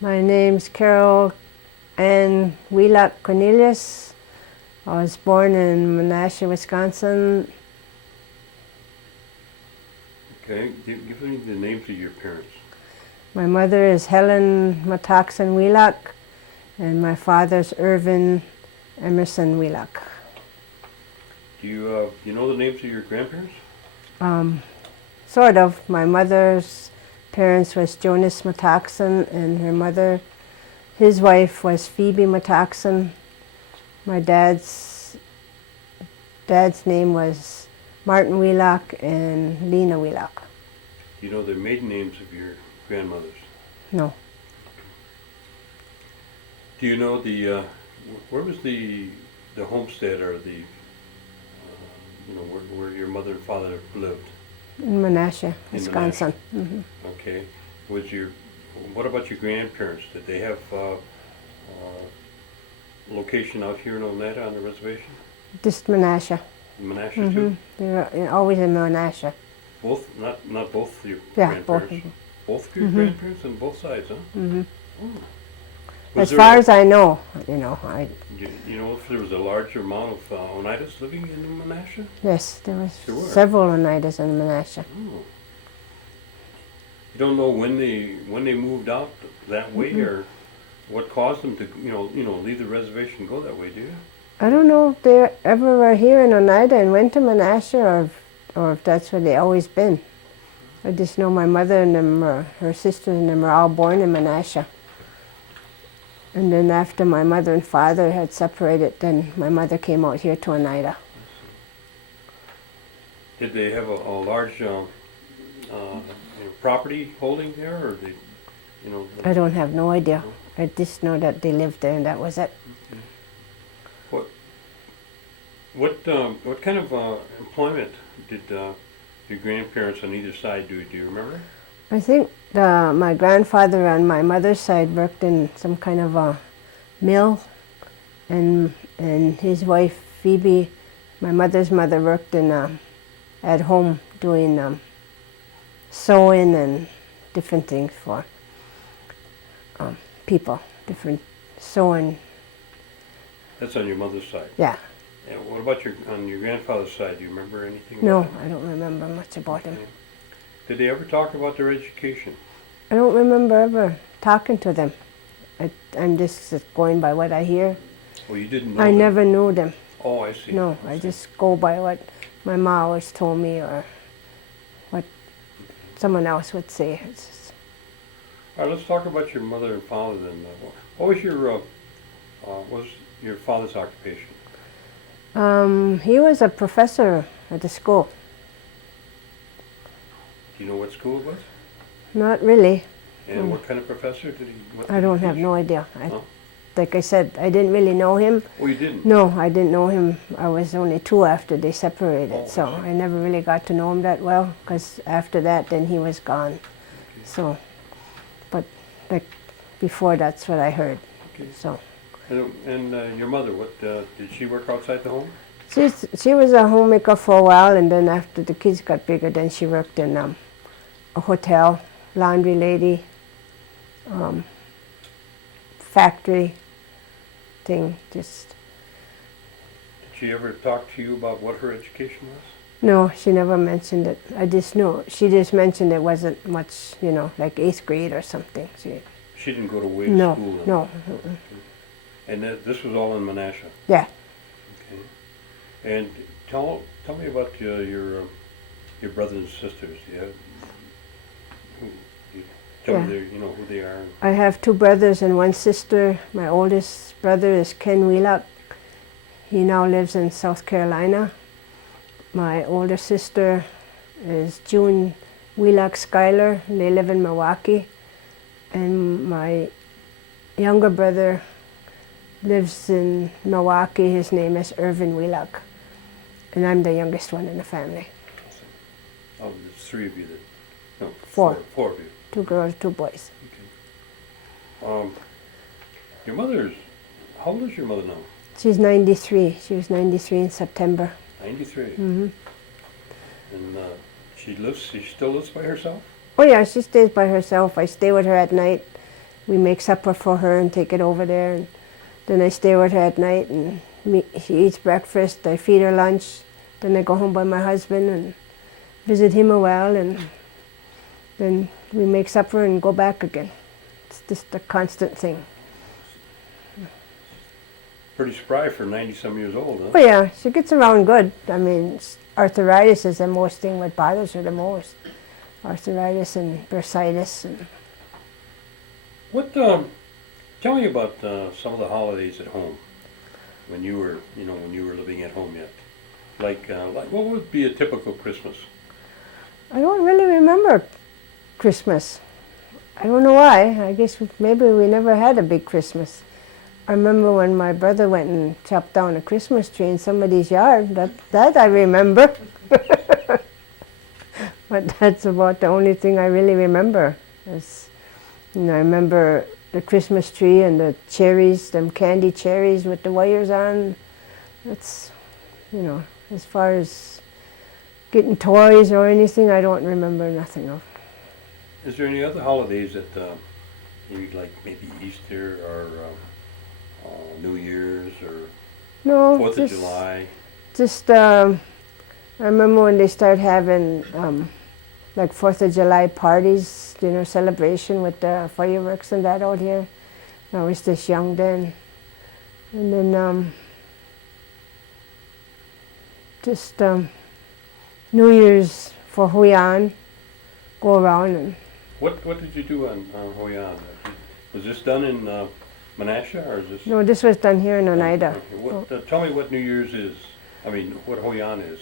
My name's Carol Ann Wheelock Cornelius. I was born in McLester, Wisconsin. Okay, give me the names of your parents. My mother is Helen Matoxen Wheelock, and my father's Irvin Emerson Wheelock. Do you know the names of your grandparents? Sort of. My mother's parents was Jonas Matoxen, and her mother, his wife was Phoebe Matoxen. My dad's name was Martin Wheelock and Lena Wheelock. Do you know the maiden names of your grandmothers? No. Do you know where was the homestead or the where your mother and father lived? In McLester, In Wisconsin. Okay. What about your grandparents? Did they have location out here in Oneida on the reservation? Just McLester. Menasha too? They were always in McLester. Both? Not both your Yeah, grandparents? both of them. Both of your grandparents on both sides, huh? Oh. As far as I know, you know, You know if there was a large amount of Oneidas living in Menasha? yes, there was There were. several Oneidas in McLester. Oh. You don't know when they moved out that way, or what caused them to leave the reservation and go that way, do you? I don't know if they ever were here in Oneida and went to McLester, or if that's where they always been. I just know my mother and them, her sisters and them, were all born in McLester. And then after my mother and father had separated, then my mother came out here to Oneida. Did they have a large property holding there, or they, I don't have no idea. I just know that they lived there and that was it. What kind of employment did your grandparents on either side do? Do you remember? I think my grandfather on my mother's side worked in some kind of a mill, and his wife Phoebe, my mother's mother, worked in at home doing sewing and different things for people, different sewing. That's on your mother's side. Yeah. And what about on your grandfather's side? Do you remember anything? No, about I don't remember much about him. Okay. Did they ever talk about their education? I don't remember ever talking to them. I'm just going by what I hear. Well, you didn't know I them. never knew them. Oh, I see. No, I just go by what my mom always told me, or what someone else would say. It's just, All right, let's talk about your mother and father then. What was your father's occupation? he was a professor at the school. Do you know what school it was? Not really. And what kind of professor did he? I don't have no idea. Huh? Like I said, I didn't really know him. Oh, you didn't? No, I didn't know him. I was only 2 after they separated, Oh, so I see. I never really got to know him that well, because after that, then he was gone. Okay. So, but like before, that's what I heard. Okay. So, And your mother, what did she work outside the home? she was a homemaker for a while, and then after the kids got bigger, then she worked in a hotel, laundry lady, factory thing. Just Did she ever talk to you about what her education was? no, she never mentioned it. I just know she just mentioned it wasn't much, like 8th grade or something. She didn't go to Wade No, school? Then? no. And this was all in Menasha? Yeah. Okay. And tell me about your brothers and sisters. Tell me who they are. I have 2 brothers and 1 sister. My oldest brother is Ken Wheelock. He now lives in South Carolina. My older sister is June Wheelock Schuyler. They live in Milwaukee. And my younger brother lives in Milwaukee. His name is Irvin Wheelock. And I'm the youngest one in the family. Oh, there's 3 of you then. No, 4. 4 of you. 2 girls, 2 boys. Okay. Your mother's, how old is your mother now? She's 93. She was 93 in September. 93. Mm-hmm. And she still lives by herself? Oh yeah, she stays by herself. I stay with her at night, we make supper for her and take it over there. And then I stay with her at night, and she eats breakfast. I feed her lunch. Then I go home by my husband and visit him a while, and then we make supper and go back again. It's just a constant thing. Pretty spry for 90-some years old, huh? Oh yeah, she gets around good. I mean, arthritis is the most thing what bothers her the most. Arthritis and bursitis. And What? Tell me about some of the holidays at home when you were, when you were living at home yet. Like what would be a typical Christmas? I don't really remember Christmas. I don't know why. I guess maybe we never had a big Christmas. I remember when my brother went and chopped down a Christmas tree in somebody's yard. That I remember. But that's about the only thing I really remember. I remember the Christmas tree and the cherries, them candy cherries with the wires on. That's, as far as getting toys or anything, I don't remember nothing of. Is there any other holidays that you'd like, maybe Easter or New Year's or No, 4th of July? Just, I remember when they started having like 4th of July parties, celebration with the fireworks and that out here. I was just young then. And then just New Year's for Huyan, go around and... What did you do on Huyan? Was this done in Menasha or is this... No, this was done here in Oneida. Okay. Tell me what New Year's is. I mean, what Huyan is.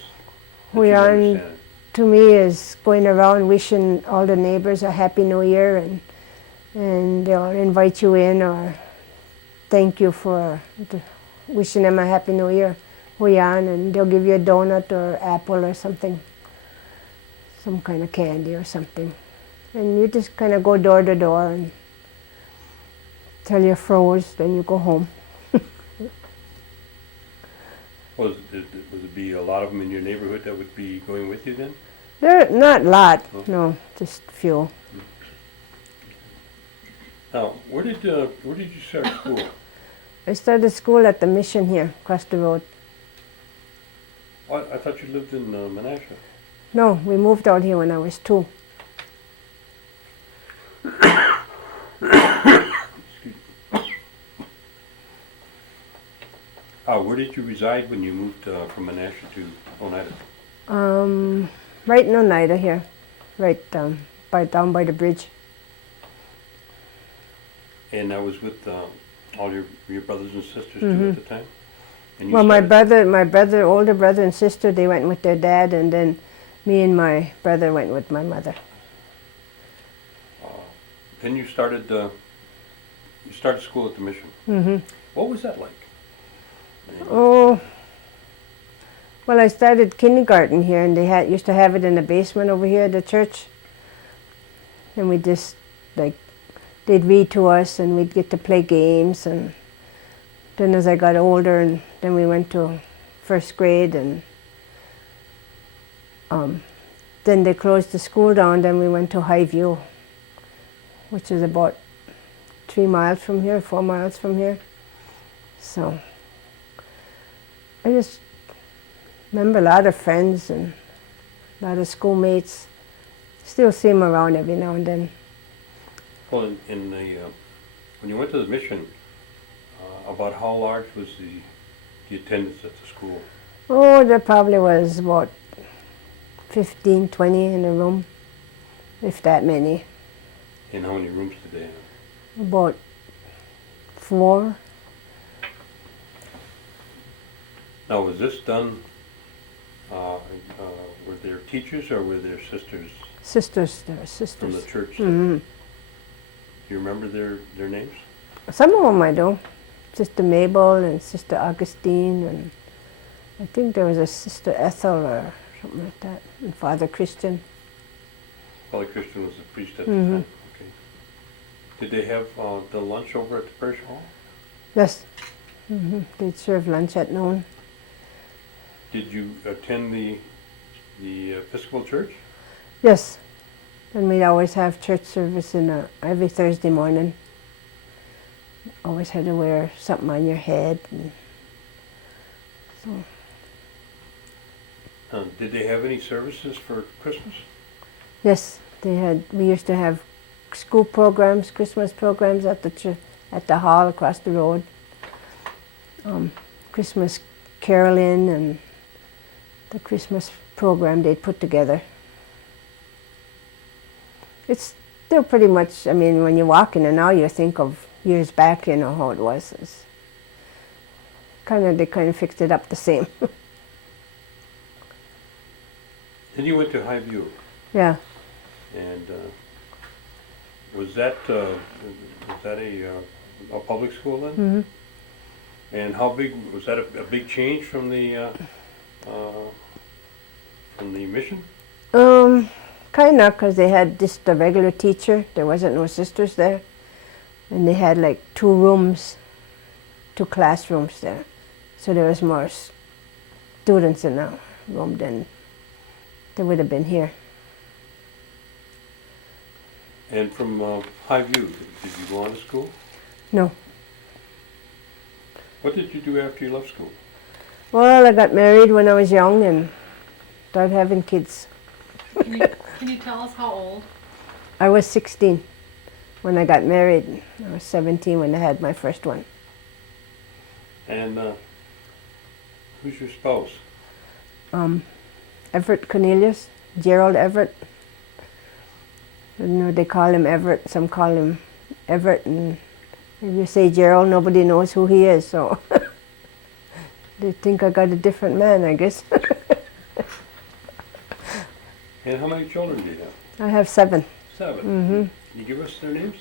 Huyan to me is going around wishing all the neighbors a Happy New Year, and they'll invite you in or thank you for wishing them a Happy New Year, Huyan, and they'll give you a donut or apple or something, some kind of candy or something. And you just kind of go door to door and tell your froze, then you go home. Would it be a lot of them in your neighborhood that would be going with you then? They're not a lot, Oh. no, just few. Now, where did you start school? I started school at the mission here, across the road. Oh, I thought you lived in Menasha. No, we moved out here when I was 2. Where did you reside when you moved from Menasha to Oneida? Right in Oneida here, right down by the bridge. And that was with all your brothers and sisters too at the time? And you Well, my started- older brother and sister, they went with their dad, and then me and my brother went with my mother. Then you started school at the mission. Mm-hmm. What was that like? Oh, well, I started kindergarten here, and they used to have it in the basement over here at the church. And we just, they'd read to us, and we'd get to play games. And then as I got older, and then we went to 1st grade, and then they closed the school down. Then we went to Highview, which is about 3 miles from here, 4 miles from here. So I just remember a lot of friends and a lot of schoolmates. Still see them around every now and then. Well, when you went to the mission, about how large was the attendance at the school? Oh, there probably was about 15, 20 in a room, if that many. And how many rooms did they have? About 4. Now, was this done, were there teachers or were there sisters Sisters, there were sisters. from the church? Mm-hmm. Do you remember their names? Some of them I do. Sister Mabel and Sister Augustine, and I think there was a Sister Ethel or something like that, and Father Christian. Father Christian was the priest at the Mhm. time. Okay. Did they have the lunch over at the parish hall? Yes. Mm-hmm. They'd serve lunch at noon. Did you attend the Episcopal Church? Yes. And we'd always have church service every Thursday morning. always had to wear something on your head. And so, Did they have any services for Christmas? yes, they had. We used to have school programs, Christmas programs at the hall across the road. Christmas caroling and the Christmas program they'd put together. It's still pretty much, I mean, when you walk in and now you think of years back, you know how it was. It's they kind of fixed it up the same. Then you went to Highview. Yeah. And was that a public school then? Mm-hmm. And how big was that? A big change from the mission? Kind of, because they had just a regular teacher. There wasn't no sisters there, and they had like 2 classrooms there. So there was more students in the room than there would have been here. And from Highview, did you go on to school? No. What did you do after you left school? Well, I got married when I was young and started having kids. Can you tell us how old? I was 16 when I got married. I was 17 when I had my first one. And who's your spouse? Everett Cornelius, Gerald Everett. I don't know, they call him Everett, some call him Everett, and if you say Gerald, nobody knows who he is, so they think I got a different man, I guess. And how many children do you have? I have 7. 7. Mm-hmm. Can you give us their names?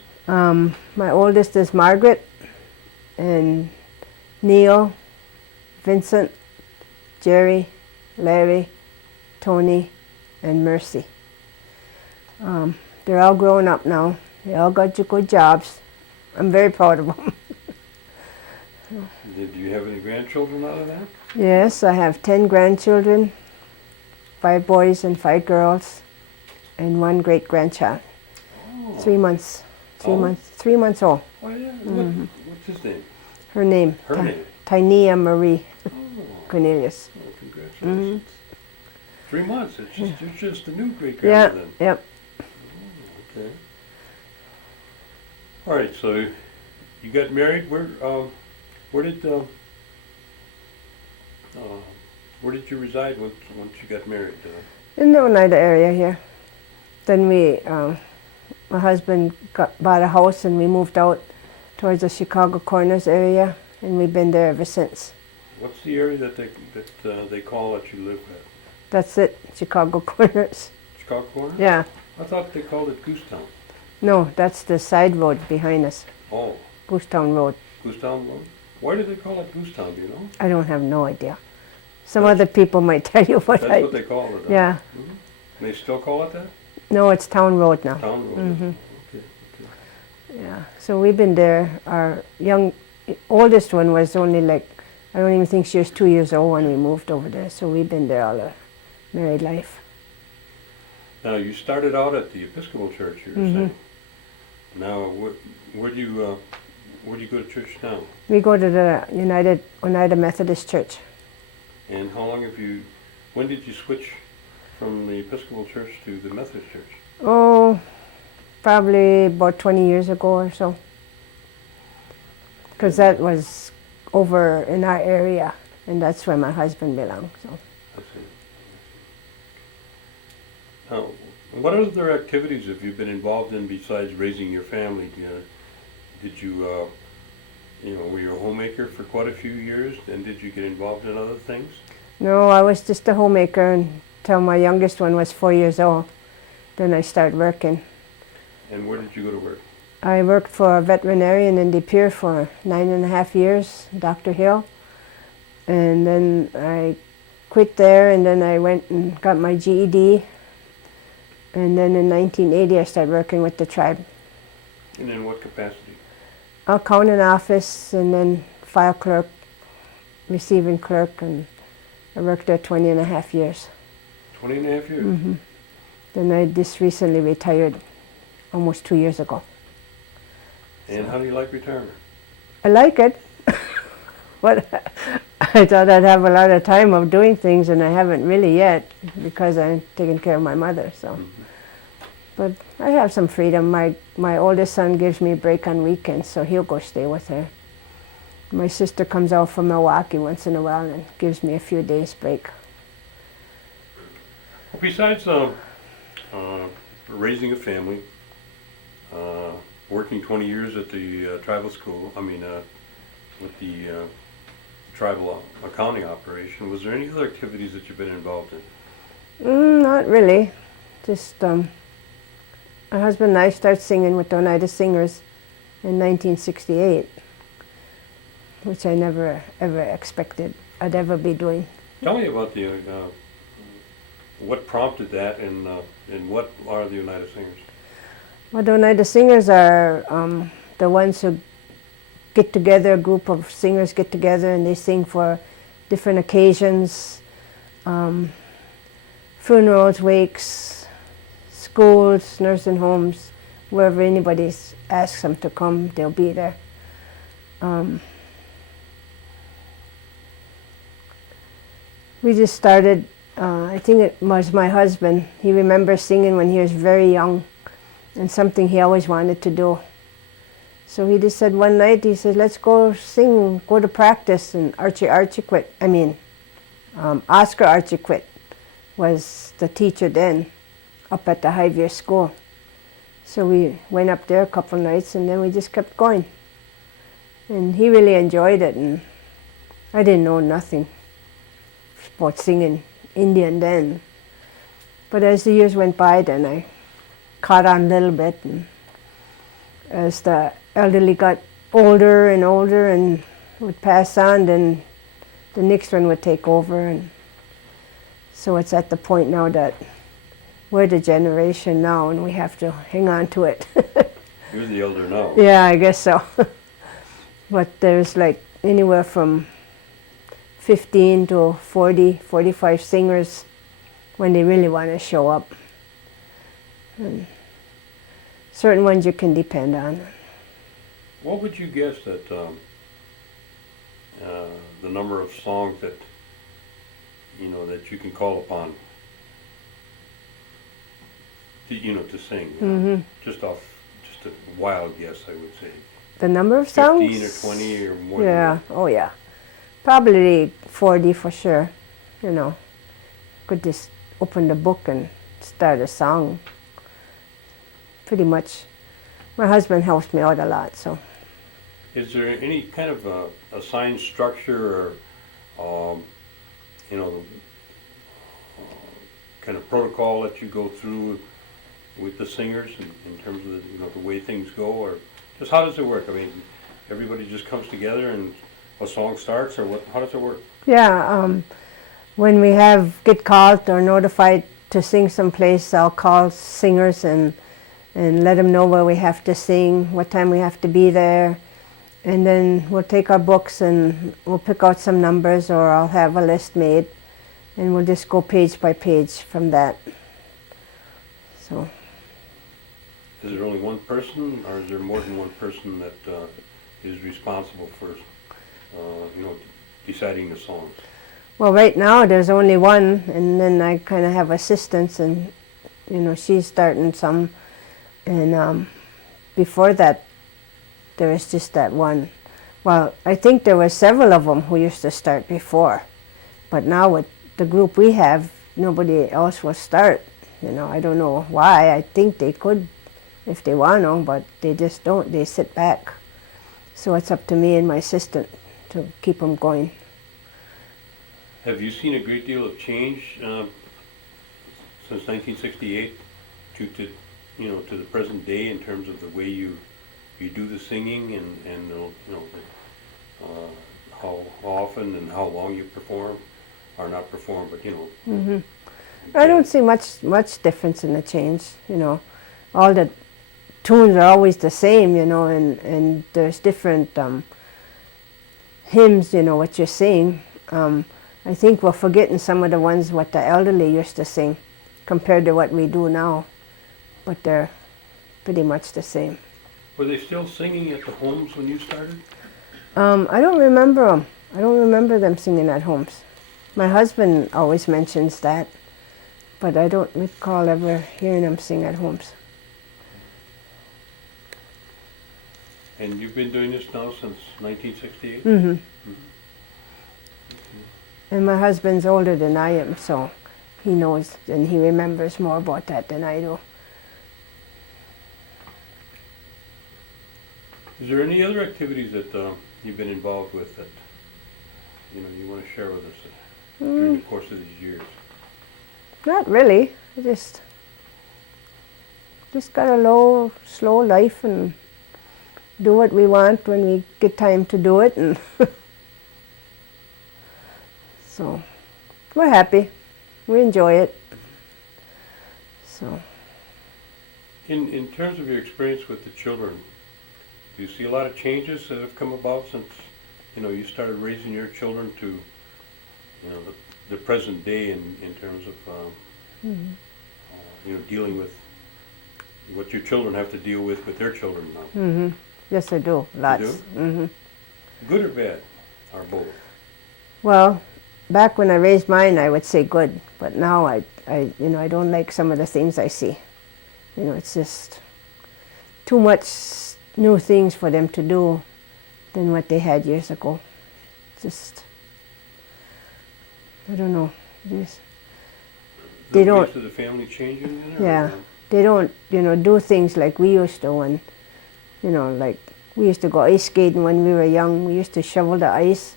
My oldest is Margaret, and Neil, Vincent, Jerry, Larry, Tony, and Mercy. They're all grown up now. They all got good jobs. I'm very proud of them. Did you have any grandchildren out of that? Yes, I have 10 grandchildren, 5 boys and 5 girls, and 1 great-grandchild. Oh. 3 months. 3 Oh. months. 3 months old. Oh yeah. Mhm. What's his name? Her name. Her name? Tynea Marie Oh. Cornelius. Oh, congratulations. 3 months. It's just a new great Yeah. grandmother then. Yep. Okay. All right. So you got married. Where did you reside once you got married? In the Oneida area here. Then my husband bought a house and we moved out towards the Chicago Corners area, and we've been there ever since. What's the area that they call that you live at? That's it, Chicago Corners. Chicago Corner? Yeah. I thought they called it Goosetown. No, that's the side road behind us, Oh, Goosetown Road. Goosetown Road? Why do they call it Goosetown, do you know? I don't have no idea. Some other people might tell you what That's what they call it, huh? Yeah. Mhm. They still call it that? No, it's Town Road now. Town Road? Mhm. Okay. Yeah. So we've been there. Our oldest one was only like, I don't even think she was 2 years old when we moved over there. So we've been there all our married life. Now, you started out at the Episcopal Church, you were saying. Now, where do you go to church now? We go to the Oneida Methodist Church. And when did you switch from the Episcopal Church to the Methodist Church? Oh, probably about 20 years ago or so. Because that was over in our area, and that's where my husband belongs. So. I see. Now, what other activities have you been involved in besides raising your family? Did you, were you a homemaker for quite a few years, and did you get involved in other things? No, I was just a homemaker until my youngest one was 4 years old. Then I started working. And where did you go to work? I worked for a veterinarian in De Pere for 9.5 years, Dr. Hill. And then I quit there, and then I went and got my GED. And then in 1980, I started working with the tribe. And in what capacity? Accounting office, and then file clerk, receiving clerk, and I worked there 20.5 years. 20.5 years? Mm-hmm. Then I just recently retired almost 2 years ago. And how do you like retirement? I like it, but I thought I'd have a lot of time of doing things, and I haven't really yet because I'm taking care of my mother. So, but I have some freedom. My oldest son gives me a break on weekends, so he'll go stay with her. My sister comes out from Milwaukee once in a while and gives me a few days break. Besides raising a family, working 20 years at the tribal school, with the tribal accounting operation, was there any other activities that you've been involved in? Not really. Just my husband and I started singing with the Oneida Singers in 1968, which I never ever expected I'd ever be doing. Tell me about the what prompted that, and what are the Oneida Singers? Well, the Oneida Singers are the ones who get together, a group of singers get together and they sing for different occasions, funerals, wakes, schools, nursing homes, wherever anybody asks them to come, they'll be there. We just started, I think it was my husband. He remembers singing when he was very young and something he always wanted to do. So he just said one night, he said, let's go sing, go to practice. And Oscar Archiquit was the teacher then up at the Highview School. So we went up there a couple nights and then we just kept going. And he really enjoyed it, and I didn't know nothing about singing Indian then. But as the years went by, then I caught on a little bit, and as the elderly got older and older and would pass on, then the next one would take over. And so it's at the point now that we're the generation now and we have to hang on to it. You're the elder now. Yeah, I guess so. But there's like anywhere from 15 to 40, 45 singers when they really want to show up. And certain ones you can depend on. What would you guess that the number of songs that that you can call upon to sing? Just a wild guess, I would say. The number of songs? 15 or 20 or more. Yeah. Oh yeah. Probably 40 for sure. Could just open the book and start a song. Pretty much. My husband helps me out a lot, so. Is there any kind of assigned structure or, kind of protocol that you go through with the singers in terms of the way things go, or just how does it work? I mean, everybody just comes together and a song starts, or what? How does it work? Yeah, when we get called or notified to sing someplace, I'll call singers and let them know where we have to sing, what time we have to be there, and then we'll take our books and we'll pick out some numbers, or I'll have a list made, and we'll just go page by page from that. So. Is there only one person, or is there more than one person that is responsible for, deciding the songs? Well, right now there's only one, and then I kind of have assistants, and she's starting some, and before that there was just that one. Well, I think there were several of them who used to start before, but now with the group we have, nobody else will start. I don't know why. I think they could if they want to, but they just don't. They sit back. So it's up to me and my assistant to keep them going. Have you seen a great deal of change since 1968 to the present day in terms of the way you do the singing and how often and how long you perform, or not perform, but Mm-hmm. I don't see much difference in the change. All the tunes are always the same, and there's different hymns, what you sing. I think we're forgetting some of the ones what the elderly used to sing compared to what we do now, but they're pretty much the same. Were they still singing at the homes when you started? I don't remember them. I don't remember them singing at homes. My husband always mentions that, but I don't recall ever hearing them sing at homes. And you've been doing this now since 1968? Mm-hmm. And my husband's older than I am, so he knows and he remembers more about that than I do. Is there any other activities that you've been involved with that you want to share with us during the course of these years? Not really. I just got a slow life and do what we want when we get time to do it, and so we're happy. We enjoy it. So. In terms of your experience with the children, do you see a lot of changes that have come about since you started raising your children to the present day in terms of dealing with what your children have to deal with their children now? Mm-hmm. Yes, I do. Lots. You do? Mm-hmm. Good or bad, or both? Well, back when I raised mine, I would say good, but now I don't like some of the things I see. It's just too much new things for them to do than what they had years ago. Just, I don't know. Just, they don't. The ways of the family changing then, Yeah, they don't. Do things like we used to when. Like we used to go ice skating when we were young. We used to shovel the ice.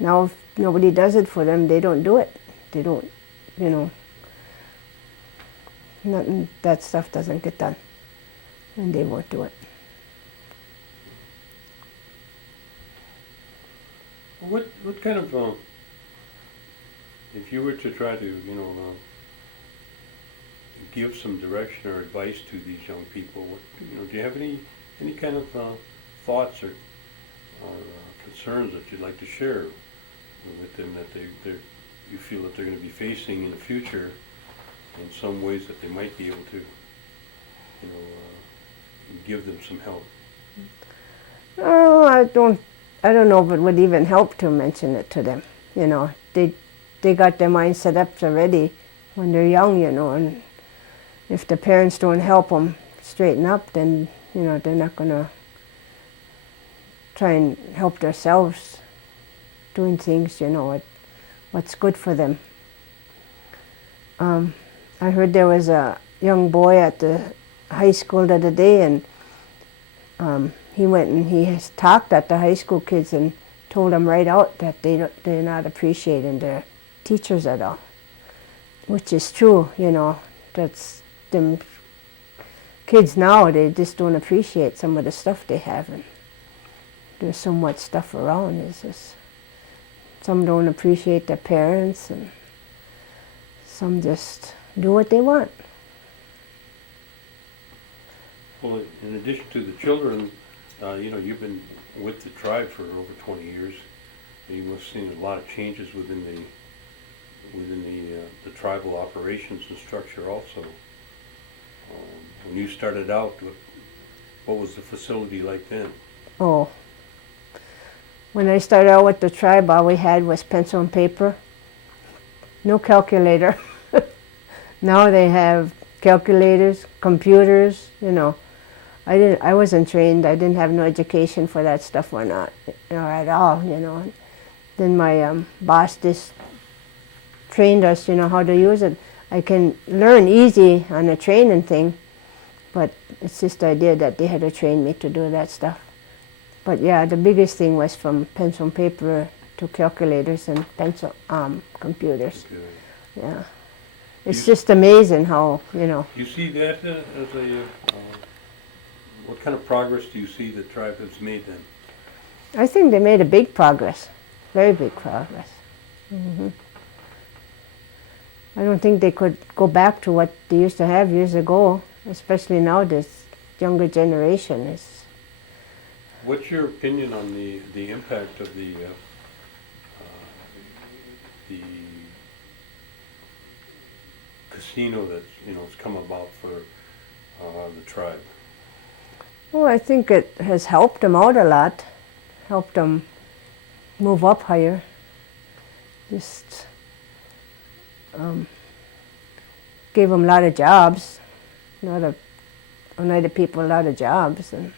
Now if nobody does it for them, they don't do it. They don't, nothing, that stuff doesn't get done. And they won't do it. What kind of, if you were to try to, give some direction or advice to these young people, do you have any kind of thoughts or concerns that you'd like to share with them that you feel that they're going to be facing in the future, in some ways that they might be able to, give them some help? Oh, I don't know if it would even help to mention it to them. They got their mind set up already when they're young, and if the parents don't help them straighten up, then they're not going to try and help themselves doing things, what's good for them. I heard there was a young boy at the high school the other day, and he went and he has talked at the high school kids and told them right out that they're not appreciating their teachers at all, which is true. That's them kids now, they just don't appreciate some of the stuff they have, and there's so much stuff around. It's just, some don't appreciate their parents, and some just do what they want. Well, in addition to the children, you've been with the tribe for over 20 years. You must have seen a lot of changes within the tribal operations and structure also. When you started out, what was the facility like then? Oh, when I started out with the tribe, all we had was pencil and paper, no calculator. Now they have calculators, computers, I wasn't trained. I didn't have no education for that stuff or not, at all, Then my boss just trained us, how to use it. I can learn easy on a training thing, but it's just the idea that they had to train me to do that stuff. But yeah, the biggest thing was from pencil and paper to calculators and computers. Okay. Yeah. It's just amazing how, You see that as a, what kind of progress do you see the tribe has made then? I think they made a big progress, very big progress. Mm-hmm. I don't think they could go back to what they used to have years ago, especially now this younger generation is. What's your opinion on the impact of the casino that's has come about for the tribe? Well, I think it has helped them out a lot, helped them move up higher. Just gave them a lot of jobs, a lot of Oneida people a lot of jobs, and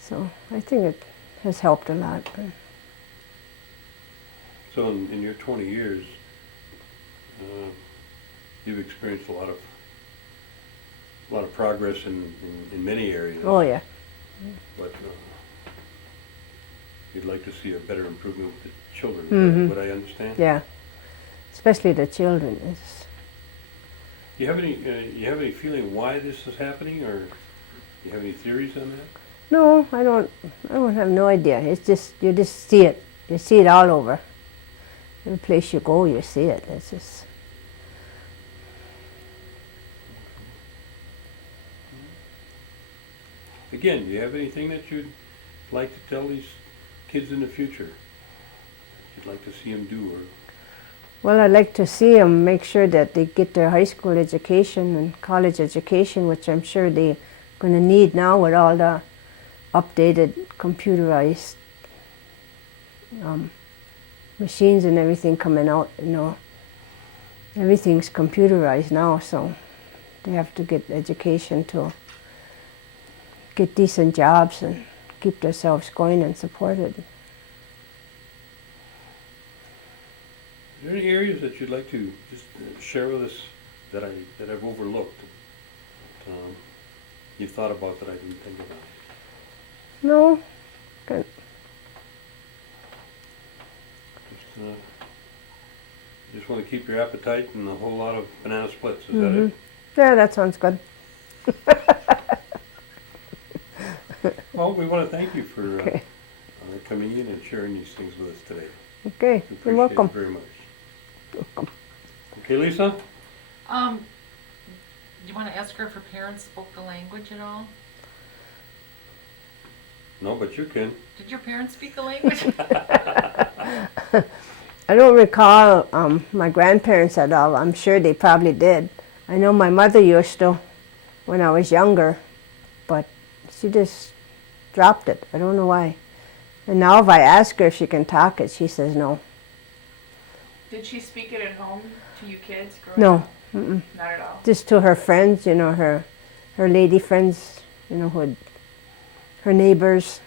so I think it has helped a lot. So in your 20 years, you've experienced a lot of progress in many areas. Oh yeah. But you'd like to see a better improvement with the children. Mhm. What I understand. Yeah, especially the children. It's, You have any feeling why this is happening, or you have any theories on that? no, I don't have no idea. It's just, you just see it. You see it all over. Every place you go, you see it. It's just, Again, do you have anything that you'd like to tell these kids in the future? You'd like to see them do, or well, I'd like to see them make sure that they get their high school education and college education, which I'm sure they're going to need now with all the updated computerized machines and everything coming out. You know, everything's computerized now, so they have to get education to get decent jobs and keep themselves going and supported. are there any areas that you'd like to just share with us that I've overlooked? You've thought about that I didn't think about? No, good. Just want to keep your appetite and a whole lot of banana splits. Is that it? Yeah, that sounds good. Well, we want to thank you for Okay. coming in and sharing these things with us today. Okay, We you're appreciate welcome. it very much. Okay, Lisa? Do you want to ask her if her parents spoke the language at all? No, but you can. Did your parents speak the language? I don't recall my grandparents at all. I'm sure they probably did. I know my mother used to when I was younger, but she just dropped it. I don't know why. And now if I ask her if she can talk it, she says no. Did she speak it at home to you kids growing No, up? Not at all. just to her friends, you know, her lady friends, you know, her neighbors.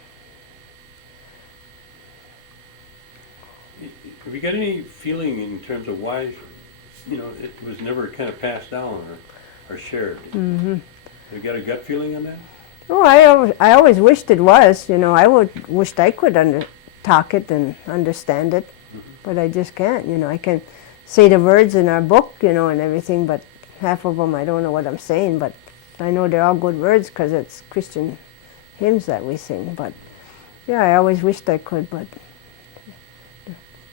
Have you got any feeling in terms of why, it was never kind of passed down or shared? Mm-hmm. Have you got a gut feeling on that? Oh, I always wished it was. You know, I wished I could talk it and understand it, but I just can't. You know, I can say the words in our book, you know, and everything, but half of them I don't know what I'm saying. But I know they're all good words because it's Christian hymns that we sing. But yeah, I always wished I could, but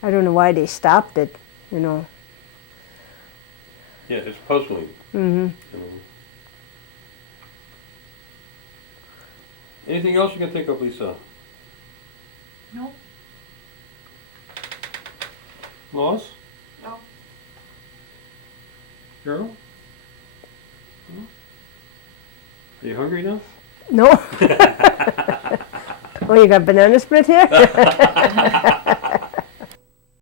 I don't know why they stopped it. You know. Yeah, it's puzzling. Mm-hmm. Anything else you can think of, Lisa? No. Lois? No. Carol? No? Are you hungry now? No. Oh, you got banana split here?